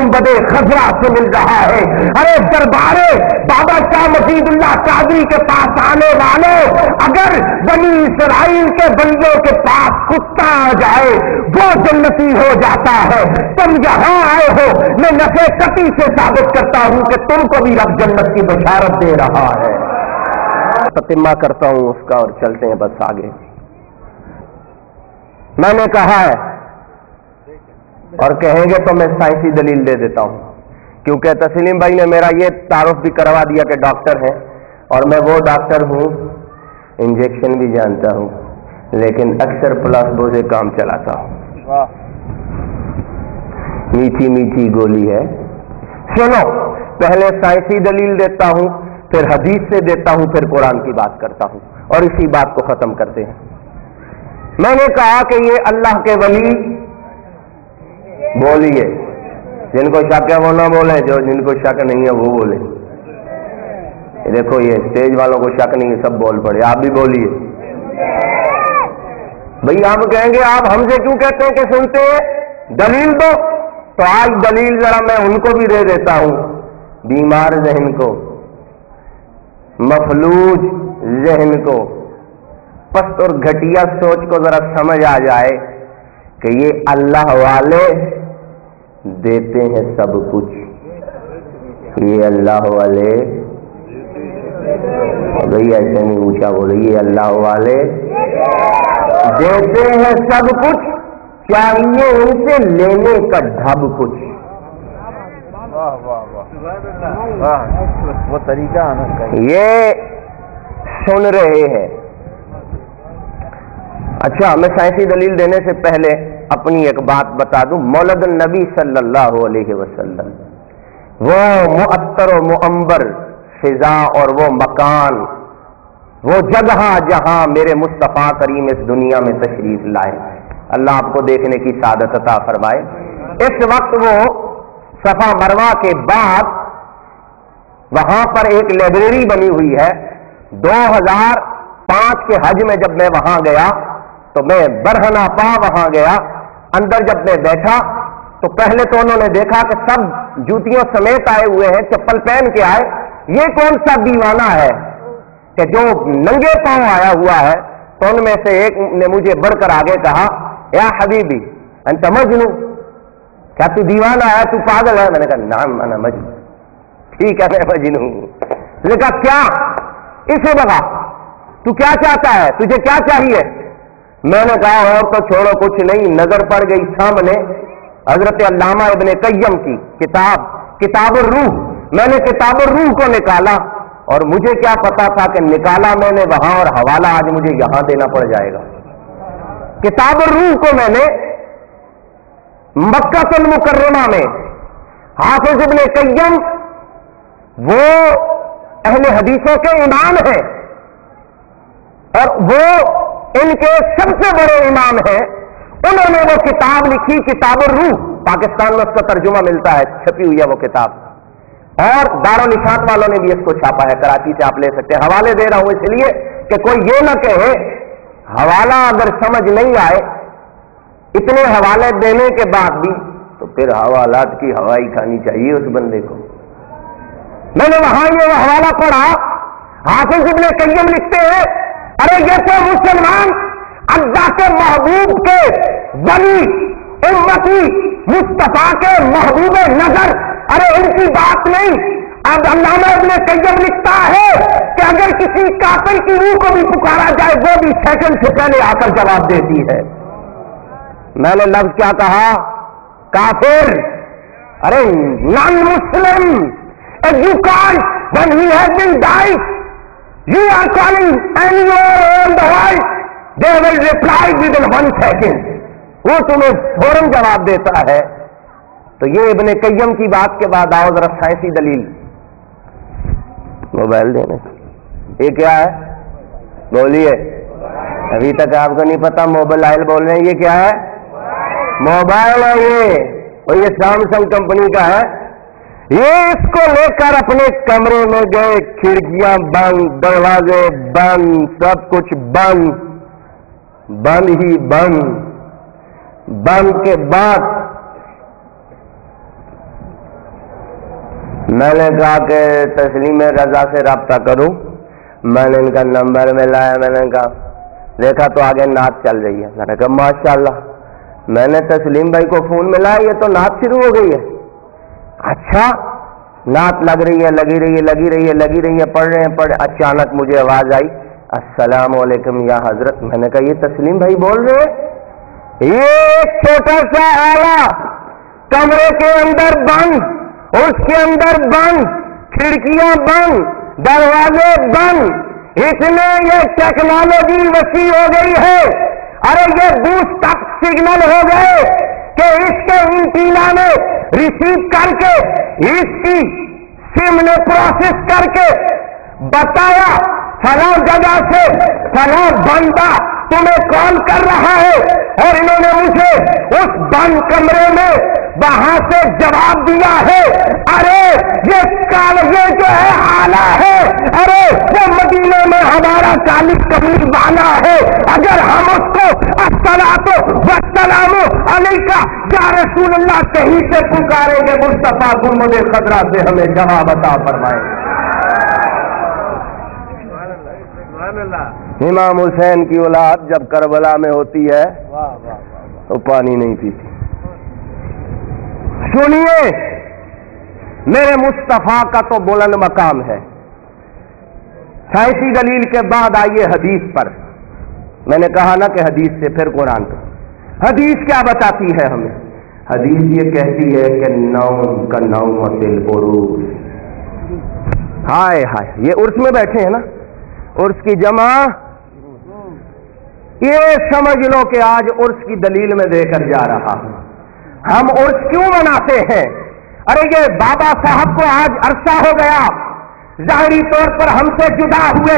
گنبدے خضرا سے مل رہا ہے۔ ارے دربارے بابا شاہ مفید اللہ قادری کے پاس آنے والوں، اگر بنی اسرائیل کے بندوں کے پاس کتا آ جائے وہ جنتی ہو جاتا ہے، تم یہاں آئے ہو، میں نفع قطعی سے ثابت کرتا ہوں کہ تم کو بھی رب جنت کی بشارت دے رہا ہے۔ تتمہ کرتا ہوں اس کا اور چلتے ہیں بس آگے۔ میں نے کہا ہے اور کہیں گے تو میں سائنسی دلیل دے دیتا ہوں، کیونکہ تسلیم بھائی نے میرا یہ تعارف بھی کروا دیا کہ ڈاکٹر ہیں، اور میں وہ ڈاکٹر ہوں، انجیکشن بھی جانتا ہوں لیکن اکثر پلاسبو سے کام چلاتا ہوں۔ میٹھی میٹھی گولی ہے۔ سنو، پہلے سائنسی دلیل دیتا ہوں، پھر حدیث سے دیتا ہوں، پھر قرآن کی بات کرتا ہوں اور اسی بات کو ختم کرتے ہیں۔ میں نے کہا کہ یہ اللہ کے ولی بولیے، جن کو شک ہے وہ نہ بولے، جن کو شک نہیں ہے وہ بولے۔ دیکھو یہ اسٹیج والوں کو شک نہیں ہے، سب بول پڑے، آپ بھی بولیے بھئی۔ ہم کہیں گے آپ ہم سے کیوں کہتے ہیں کہ سنتے ہیں، دلیل دو، تو آج دلیل ذرا میں ان کو بھی دے دیتا ہوں، بیمار ذہن کو، مفلوج ذہن کو، پست اور گھٹیا سوچ کو ذرا سمجھ آ جائے کہ یہ اللہ والے دیتے ہیں سب کچھ، یہ اللہ والے، بھئی ایسے نہیں اونچا بولے، یہ اللہ والے دیتے ہیں سب کچھ، چاہیے ان سے لینے کا ڈھب کچھ۔ وہ طریقہ آنا چاہیے۔ یہ سن رہے ہیں۔ اچھا، میں سائنسی دلیل دینے سے پہلے اپنی ایک بات بتا دوں۔ مولد النبی صلی اللہ علیہ وسلم، وہ معطر و معمبر فضا اور وہ مکان، وہ جگہ جہاں میرے مصطفیٰ کریم اس دنیا میں تشریف لائے، اللہ آپ کو دیکھنے کی سعادت عطا فرمائے۔ اس وقت وہ صفا مروہ کے بعد وہاں پر ایک لائبریری بنی ہوئی ہے۔ 2005 کے حج میں جب میں وہاں گیا تو میں برہنہ پا وہاں گیا، اندر جب میں بیٹھا تو پہلے تو انہوں نے دیکھا کہ سب جوتیوں سمیت آئے ہوئے ہیں، چپل پہن کے آئے، یہ کون سا دیوانہ ہے کہ جو ننگے پاؤں آیا ہوا ہے؟ تو ان میں سے ایک نے مجھے بڑھ کر آگے کہا، یا حبیبی انت مجنون، کیا تو دیوانہ ہے، تو پاگل ہے؟ میں نے کہا نعم انا مجنون، ٹھیک ہے میں مجنون ہوں۔ میں نے کہا کیا؟ اسے بتا تو کیا چاہتا ہے، تجھے کیا چاہیے؟ میں نے کہا اور تو چھوڑو کچھ نہیں، نظر پڑ گئی سامنے حضرت علامہ ابن قیم کی کتاب کتاب الروح۔ میں نے کتاب الروح کو نکالا اور مجھے کیا پتا تھا کہ نکالا میں نے وہاں اور حوالہ آج مجھے یہاں دینا پڑ جائے گا۔ کتاب الروح کو میں نے مکہ المکرمہ میں، حافظ ابن قیم وہ اہل حدیثوں کے امام ہیں اور وہ ان کے سب سے بڑے امام ہیں، انہوں نے وہ کتاب لکھی کتاب الروح، پاکستان میں اس کا ترجمہ ملتا ہے، چھپی ہوئی ہے وہ کتاب، اور دارالنشاط والوں نے بھی اس کو چھاپا ہے، کراچی سے آپ لے سکتے ہیں۔ حوالے دے رہا ہوں اس لیے کہ کوئی یہ نہ کہے حوالہ اگر سمجھ نہیں آئے اتنے حوالے دینے کے بعد بھی تو پھر حوالات کی ہوائی کھانی چاہیے اس بندے کو۔ میں نے وہاں یہ حوالہ پڑھا، حافظ ابن قیم لکھتے ہیں، ارے یہ تو مسلمان اللہ کے محبوب کے ولی امتی مصطفیٰ کے محبوب نظر، ارے ان کی بات نہیں۔ اب علامہ ابن قیم لکھتا ہے کہ اگر کسی کافر کی روح کو بھی پکارا جائے وہ بھی سیکنڈ سے پہلے آ کر جواب دیتی ہے۔ میں نے لفظ کیا کہا؟ کافر، ارے نان مسلم، you can't, when he has been died, you are calling anywhere around the world, they will reply within 1 second. وہ تمہیں فوراً جواب دیتا ہے۔ تو یہ ابن قیم کی بات کے بعد آؤ ذرا سائنسی دلیل۔ موبائل دینے یہ کیا ہے؟ بولیے، ابھی تک آپ کو نہیں پتا موبائل بول رہے ہیں، یہ کیا ہے؟ موبائل ہے یہ، اور یہ سیمسنگ کمپنی کا ہے۔ یہ اس کو لے کر اپنے کمرے میں گئے، کھڑکیاں بند، دروازے بند، سب کچھ بند، بند ہی بند۔ بند کے بعد میں نے کہا کہ تسلیم رضا سے رابطہ کروں. میں نے ان کا نمبر ملایا. میں نے کہا دیکھا تو آگے نعت چل رہی ہے. میں نے کہا ماشاءاللہ. میں نے تسلیم بھائی کو فون ملایا, یہ تو نعت شروع ہو گئی ہے. اچھا, نعت لگ رہی ہے, لگی رہی ہے, پڑھ رہے ہیں. اچانک مجھے آواز آئی, السلام علیکم یا حضرت. میں نے کہا یہ تسلیم بھائی بول رہے ہیں. یہ ایک چھوٹا سا آلہ کمرے کے اندر بند, اس کے اندر بند, کھڑکیاں بند, دروازے بند, اس میں یہ ٹیکنالوجی وسیع ہو گئی ہے. ارے یہ بوسٹ اپ سگنل ہو گئے کہ اس کے اینٹینا نے ریسیو کر کے اس کی سم نے پروسیس کر کے بتایا فلاں جگہ سے فلاں بندہ تمہیں کال کر رہا ہے, اور انہوں نے مجھے اس بند کمرے میں وہاں سے جواب دیا ہے. ارے یہ جو ہے آلہ ہے, ارے وہ مدینے میں ہمارا 40 کمیر والا ہے. اگر ہم اس کو الصلاۃ والسلام علیکہ یا رسول اللہ کہیں سے پکاریں گے, مصطفیٰ گنبد خضرا سے ہمیں جواب عطا فرمائے. امام حسین کی اولاد جب کربلا میں ہوتی ہے تو پانی نہیں پیتی. سنیے, میرے مصطفیٰ کا تو بلند مقام ہے. سائنسی دلیل کے بعد آئیے حدیث پر. میں نے کہا نا کہ حدیث سے پھر قرآن پر. حدیث کیا بتاتی ہے ہمیں؟ حدیث یہ کہتی ہے کہ نوم کا نومۃ العروس. ہائے ہائے, یہ عرس میں بیٹھے ہیں نا, عرس کی جمع. یہ سمجھ لو کہ آج عرس کی دلیل میں دے کر جا رہا ہوں. ہم عرس کیوں مناتے ہیں؟ ارے یہ بابا صاحب کو آج عرصہ ہو گیا, ظاہری طور پر ہم سے جدا ہوئے.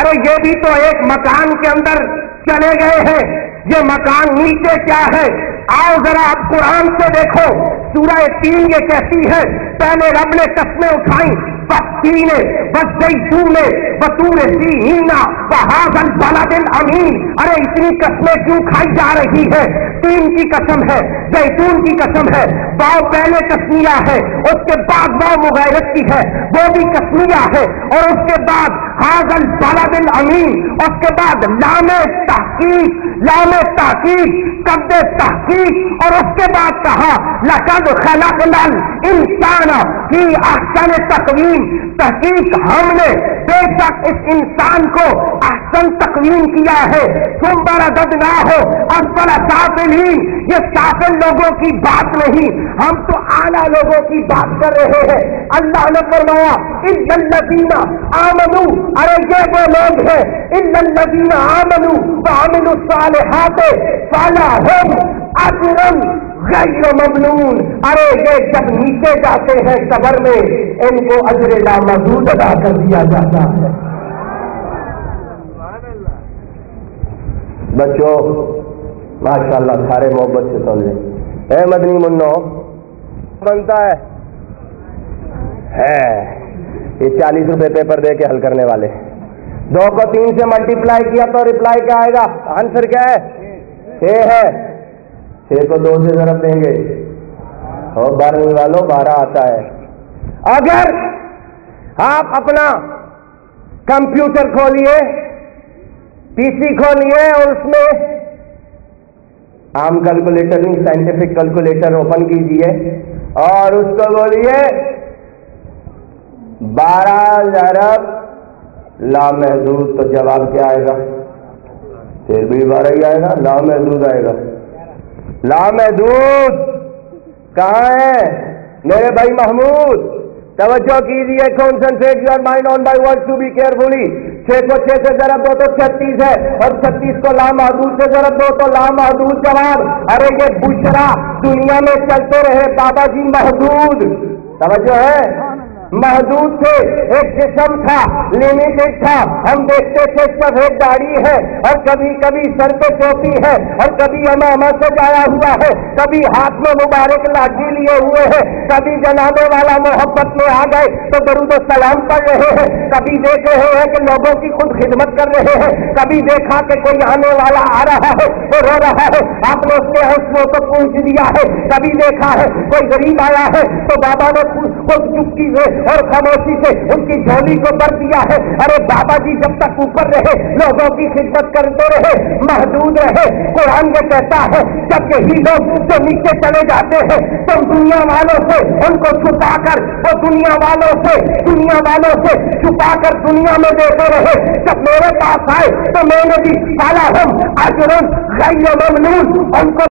ارے یہ بھی تو ایک مکان کے اندر چلے گئے ہیں. یہ مکان نیچے کیا ہے؟ آؤ ذرا آپ قرآن سے دیکھو. سورہ 3 یہ کہتی ہے, پہلے رب نے قسمیں اٹھائیں, والتین والزیتون وطور سینین وہذا البلد الامین. ارے اتنی قسمیں کیوں کھائی جا رہی ہے؟ تین کی قسم ہے, زیتون کی قسم ہے, واو پہلے تسمیہ ہے, اس کے بعد واو مغیرت کی ہے, وہ بھی تسمیہ ہے, اور اس کے بعد ھذا البلد الامین, اس کے بعد لام تحقیق, لام تحقیق, قد تحقیق, اور اس کے بعد کہا لقد خلقنا الانسان فی احسن تقویم. تحقیق ہم نے بے شک اس انسان کو احسن تقویم کیا ہے. ثم رددناہ اسفل سافلین. یہ سافل لوگوں کی بات نہیں, ہم تو اعلیٰ لوگوں کی بات کر رہے ہیں. اللہ نے فرمایا الا الذین آمنوا, ارے یہ وہ لوگ ہیں الا الذین آمنوا وعملوا الصالحات فلہم اجر غیر ممنون. ارے یہ جب نیچے جاتے ہیں قبر میں, ان کو اجر لامحدود ادا کر دیا جاتا ہے. بچوں ماشاءاللہ سارے محبت سے سن لیں. اے مدنی منو بنتا ہے یہ 40 روپے پیپر دے کے حل کرنے والے. 2 کو 3 سے ملٹیپلائی کیا تو ریپلائی کیا آئے گا؟ آنسر کیا ہے؟ 6 ہے. 6 کو 2 سے ضرب دیں گے, اور 12 والوں 12 آتا ہے. اگر آپ اپنا کمپیوٹر کھولیے, پی سی کھولیے, اور اس میں عام کیلکولیٹر نہیں سائنٹیفک کیلکولیٹر اوپن کیجئے, اور اس کو بولیے 12 ضرب لامحدود, تو جواب کیا آئے گا؟ پھر بھی 12 ہی آئے گا, لامحدود آئے گا. لامحدود کہاں ہے میرے بھائی محمود؟ توجہ کیجیے, concentrate your mind on by word to be carefully. 6 کو 6 سے ضرب دو تو 36 ہے, اور 36 کو لامحدود سے ضرب دو تو لامحدود جواب. ارے یہ بشرا دنیا میں چلتے رہے بابا جی محدود. توجہ ہے, محدود تھے، ایک جسم تھا، لمیٹڈ تھا. ہم دیکھتے تھے سفید داڑھی ہے اور کبھی کبھی سر پہ ٹوپی ہے اور کبھی امامہ سے جایا ہوا ہے، کبھی ہاتھ میں مبارک لاٹھی لیے ہوئے ہیں، کبھی جنازے والا محبت میں آ گئے تو درود و سلام پڑھ رہے ہیں، کبھی دیکھ رہے ہیں کہ لوگوں کی خود خدمت کر رہے ہیں، کبھی دیکھا کہ کوئی آنے والا آ رہا ہے وہ رو رہا ہے، آپ نے اس کے حوصلوں کو پوچھ دیا ہے، کبھی دیکھا ہے کوئی غریب آیا ہے تو بابا نے خود چپکی سے اور خاموشی سے ان کی جھولی کو بھر دیا ہے. ارے بابا جی جب تک اوپر رہے لوگوں کی خدمت کرتے رہے، محدود رہے. قرآن یہ کہتا ہے جب یہی لوگ جو نیچے چلے جاتے ہیں تو دنیا والوں سے ان کو چھپا کر، وہ دنیا والوں سے چھپا کر دنیا میں دیتے رہے. جب میرے پاس آئے تو میں نے بھی کالا ہم اجر غیر ممنون ان کو